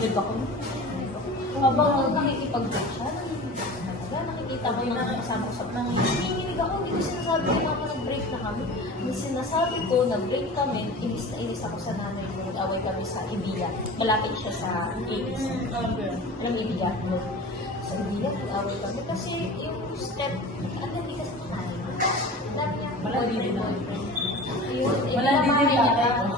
nanginginig ako. Habang nakikipag-break siya, nakikita ko yung kasama ko sa nanginginig ako, hindi ko sinasabi ko naman nag-break na kami. Yung sinasabi ko, nag-break kami, inis na inis ako sa nanay ko, nag-away kami sa Ibiya. Malapit siya sa ABC. Alam Ibiya? No. Sa Ibiya, nag-away kami kasi yung step, ang hindi kasi ng nanay ko. Dami niya. Malandi din ako. Malandi din ako.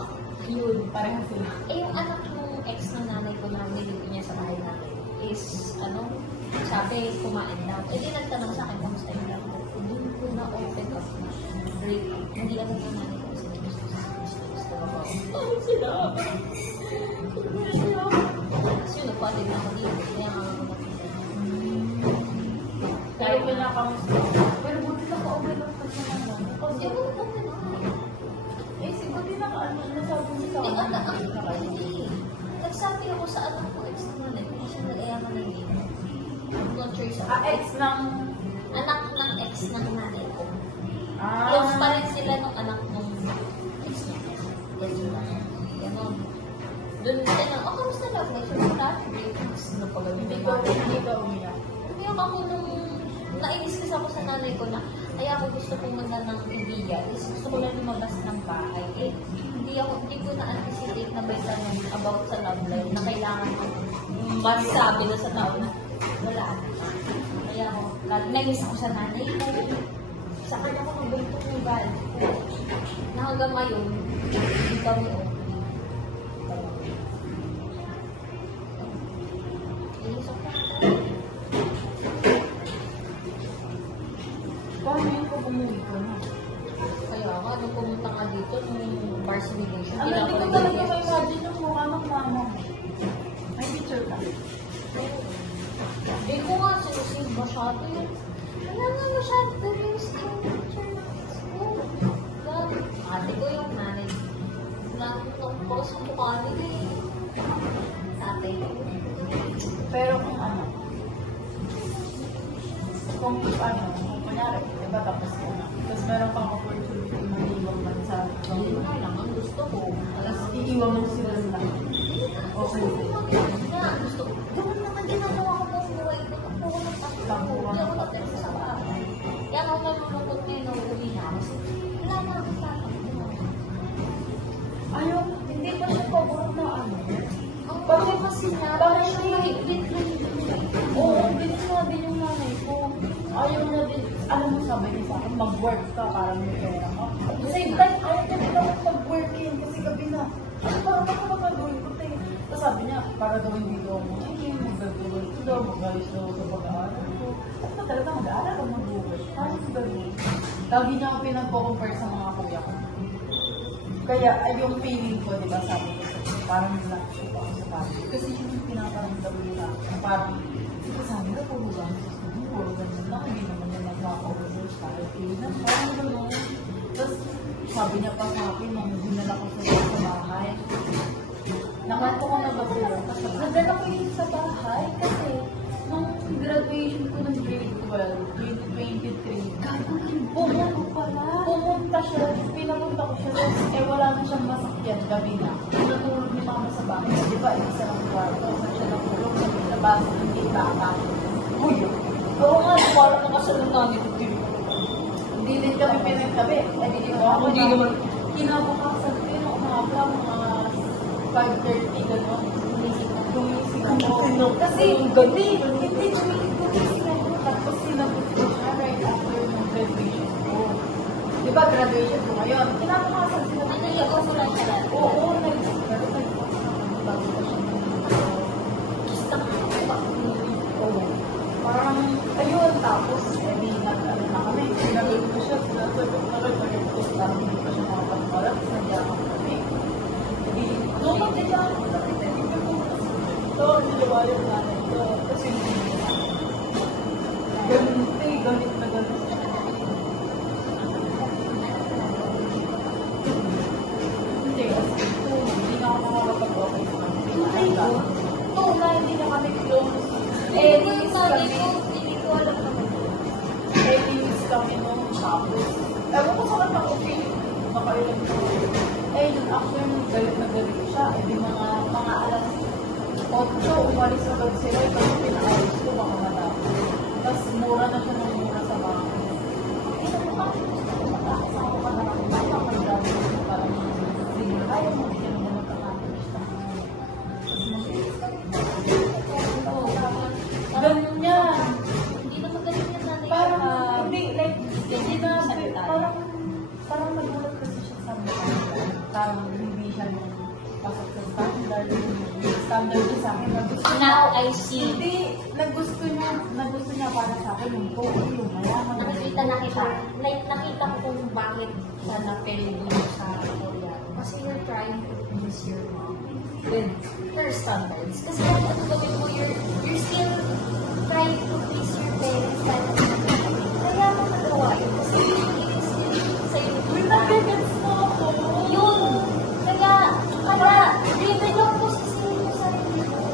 Yun. Parehas sila. Yung anak ng ex ng nanay ko na nilito niya sa bahay namin is, sabi, kumain daw. Di nagtanong sa akin, kamusta yung lang ko? Hindi ko na open up na break. Hindi ako ng nanay ko kasi gusto ko. Oh, sila! Kasi yun, nagpatid na ako dito. Kaya nga ako nakita. Pero pinakamusta. Pero buti na ka-open up ka sa naman. Hindi ko open up. Siguro din nasabi mo sa akin. Hindi. Nagsabi ako sa anak ko, ex ng nanay ko, kasi nag-ayaman ng game. I'm not sure sa Ex ng... anak ng ex ng nanay ko. Ah. Close pa rin sila nung anak nung ex niya. Ganon. Doon sila na, oh, kamusta lang? May sure ko lahat. Ano pa gawin? Hindi ka umiyak. Umiyak ako nung nainis kasi ako sa nanay ko na ay ako gusto kong magna ng ibigan. Gusto ko lang lumabas ng bahay. Hindi ko na-anticipate na may tanong about sa love life na kailangan ko masabi na sa tao na wala. Kaya ako, nainis ako sa nanay ko. Sa kanya ko nagbalito ng gal. Na hanggang ngayon, hindi kami inis ako. Paano yun kung umuwi ka na? Kaya nga, nung pumunta ka dito, nung bar simulation, Hindi ko talaga ma-imagine yung mukha ng mama mo. May picture ka. Hindi ko nga sinusin masyado yun. Wala nga masyado, pero yung skin picture na ko. Ate ko yung nanay. Nung post ng mukha nila eh. Ate. Pero kung kung kunyari, diba tapos yun na. Tapos meron pang opportunity na iiwang bansa. Hindi nga lang, ang gusto ko. Tapos iiwan mo sila lang. Okay. Gusto ko. Doon naman ginagawa ko ng buhay ko. Ako nagpapalangko. Hindi ako nagpapalangko sa bahay. Kaya ako nalulungkot ngayon na uwi na. Kasi wala na ako sa akin. Ayaw, hindi pa siya paborong na Ang bakit kasi niya, parang siya mahigpit na Oo, din yung nanay ko. Ayaw na din, alam mo sabi niya sa akin, mag-work ka para may pera ka. At the same time, ayaw niya din ako mag-working kasi gabi na. Ano parang ako magagawin ko tayo. Tapos sabi niya, para daw hindi daw ako mag-work ko daw, mag-alis daw sa pag-aaral ko. At ba talaga mag-aaral o mag-work? Parang sa gawin. Lagi niya ako pinag-compare sa mga kuya ko. Kaya, ay yung feeling ko, di ba, sabi ko, parang nilakship ako sa family. Kasi yung pinaparamdam nila, parang, sabi ko, puro ba, puro ganun lang, hindi naman niya nagkaka-overdose, parang feeling, parang gano'n. Tapos, sabi niya pa sa akin, nung dinala ko sa bahay, nakanto ko na ba sila? Nadala ko yun sa bahay, kasi, nung graduation ko ng grade 12, 2023, pumunta siya, pinapunta ko siya, wala na siyang masakyan, gabi na. Natulog ni mama sa bahay, di ba, isa lang kwarto, sa siya natulog, sa labas, hindi baka. Uy, Oo nga, parang nakasunod namin ito. hindi din kami pinagtabi. Hindi ko ako Hindi naman. Kinabukasan ko yun, umaga, mga 5:30, gano'n. Gumising ako. Kasi, gabi, hindi gumising ako. Tapos sinabot ko siya right after ng graduation ko. Di ba, graduation ko ngayon? Kinabukasan sila. Ano yung ako lang siya? Oo, nag-bago pa siya. Kista ka. Oo. Parang, ayun, tapos, di nag-ano na kami, sinagot ko siya, sinagot na rin, tapos parang hindi pa siya makapagpala, tapos nandiyakan kami. Hindi, nung mag-nandiyakan ko kami, hindi ko ito, niliwa yung nanay ko, kasi hindi ganun, ganit na ganun siya. Hindi, kasi ito, hindi na ako makakapag-okay sa kanya. Hindi ka? Ito, na hindi na kami close. Eh, yung sabi ko, hindi ko alam naman. Linis kami nung tapos. Ewan ko sa kanya, okay. Makailan ko. Yun, after nung galit na galit siya, di mga alas 8 8, umalis agad sila. Kasi pinaayos ko, baka madami. Tapos mura na siya ng mura sa bahay. Ito mo ka, ako ka na lang. Baka magdami ko parang hindi ayaw mo, hindi ka naman magkakamilis na. Ganun yan. Hindi na magaling yung nanay ko. Parang, hindi, like, hindi na, Salita. parang nagulat kasi siya sa mga. Parang hindi siya yung pasok sa standard. Standard niya sa akin. Now I see. Hindi, nagusto niya para sa akin yung po, yung mayaman. Nakita ko kung bakit siya na-fail dun sa Korea. Kasi you're trying to please your mom with her standards. Kasi kahit ano gawin mo, you're still trying to please your parents kahit ano gawin. Kaya mo nagawa yun. Kasi it is still sa'yo. Uy, nagagets mo ako. Yun. Kaya, develop mo sa sarili mo.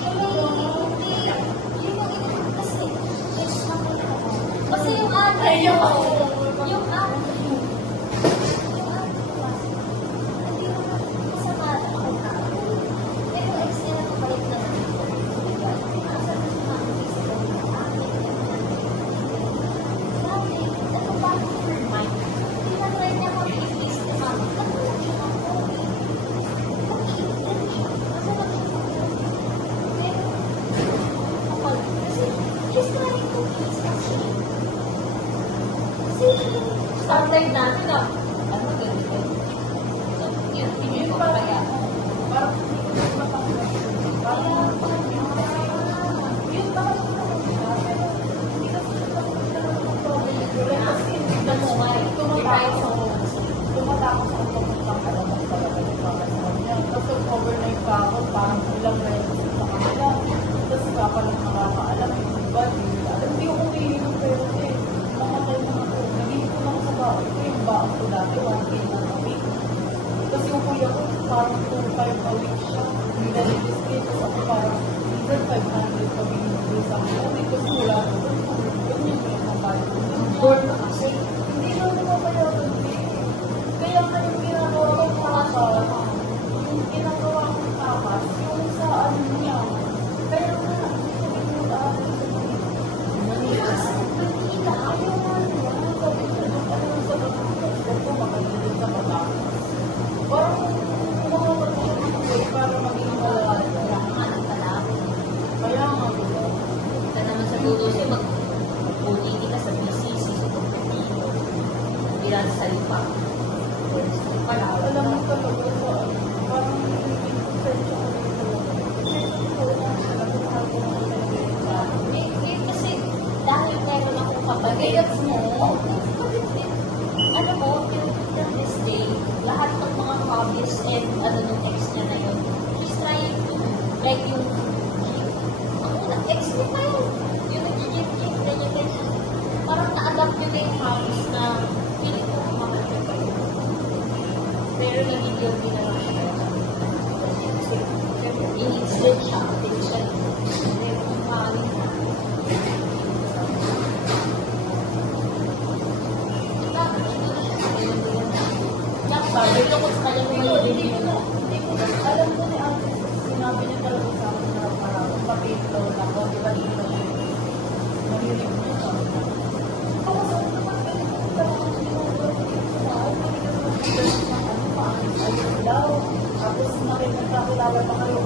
Hindi, yun yung initin kasi, it's makita ko. Kasi yung ate Ayaw mo, ako. yung ate mo, hindi mo masama ako tao. Pero ex nila kabalik na dito. Asa na siya makikisa ko yung ate. Sabi, ano ba her mind? Hindi na try niya kami i-please ni mami. Katulad siya ng pogi. Mag-iitin siya. Kasi lang siya kapag, kasi he's trying to please us. Kasi standard natin na, ano ganito? So, yun, hindi ko kaya. Parang hindi ko na mapanggap. Parang, yun parang siya, pero hindi kasi siya tumatakot ako pumuntang kalabas talaga yung para sa kanya. Tapos overnight pa ako, parang ilang beses sa kanila. Tapos ka pa lang nakakaalam, yung iba, alam, hindi ako kumihin ng pera eh. Mamatay na ako. Nagigit ko lang sa baon ko, yung baon ko dati, 1K na a week. Tapos yung kuya ko, parang 2,500 a week siya. Hindi na nag-display. Tapos ako parang, even 500 pa binibigay sa akin. Kasi wala na ko. Ganyan ko yung mabayad. Bored na kasi. Hindi na mapapayagan eh. Kaya nga yung ginagawa ko takas, yung ginagawa ko takas, yung sa ano niya. Kaya nga, sabi ko na Manila. ayaw nga niya. Sabi ko, ano yung sabi ko, ko makalilit sa Batangas. Parang kumakapat siya ng para maging malala. Kailangan ng talawin. Kaya nga, Ika naman sa dulo siya, mag-OTT ka sa BCC, sa Pagpapino. Bilang sa lipa. alam mo talaga sa ano, parang hindi ko sensya ko rin talaga. Kasi ko na siya, nagkakal ko na siya. Kasi dahil meron akong kapag-gets mo, ano mo, till this day, lahat ng mga hobbies and ano nung ex niya na yun, he's trying to, like yung, ang unang ex niya pa yun, yung nag-gift, ganyan. Parang na-adapt yun na yung hobbies na hindi ko makakita pa yun. Pero nag-guilty na lang siya. Kasi, in-incident siya, attention. Pero kung maaaring na, sabi ko kung sa kanya Hindi ko na, alam ko ni Ate, sinabi niya talaga sa akin na parang papito na ako, di ba dito mahilig niya siya. Ako sa akin naman, ganito talaga sinulat dito sa akin, hindi ko na ano, paano daw. Tapos nakikita ko pa kayo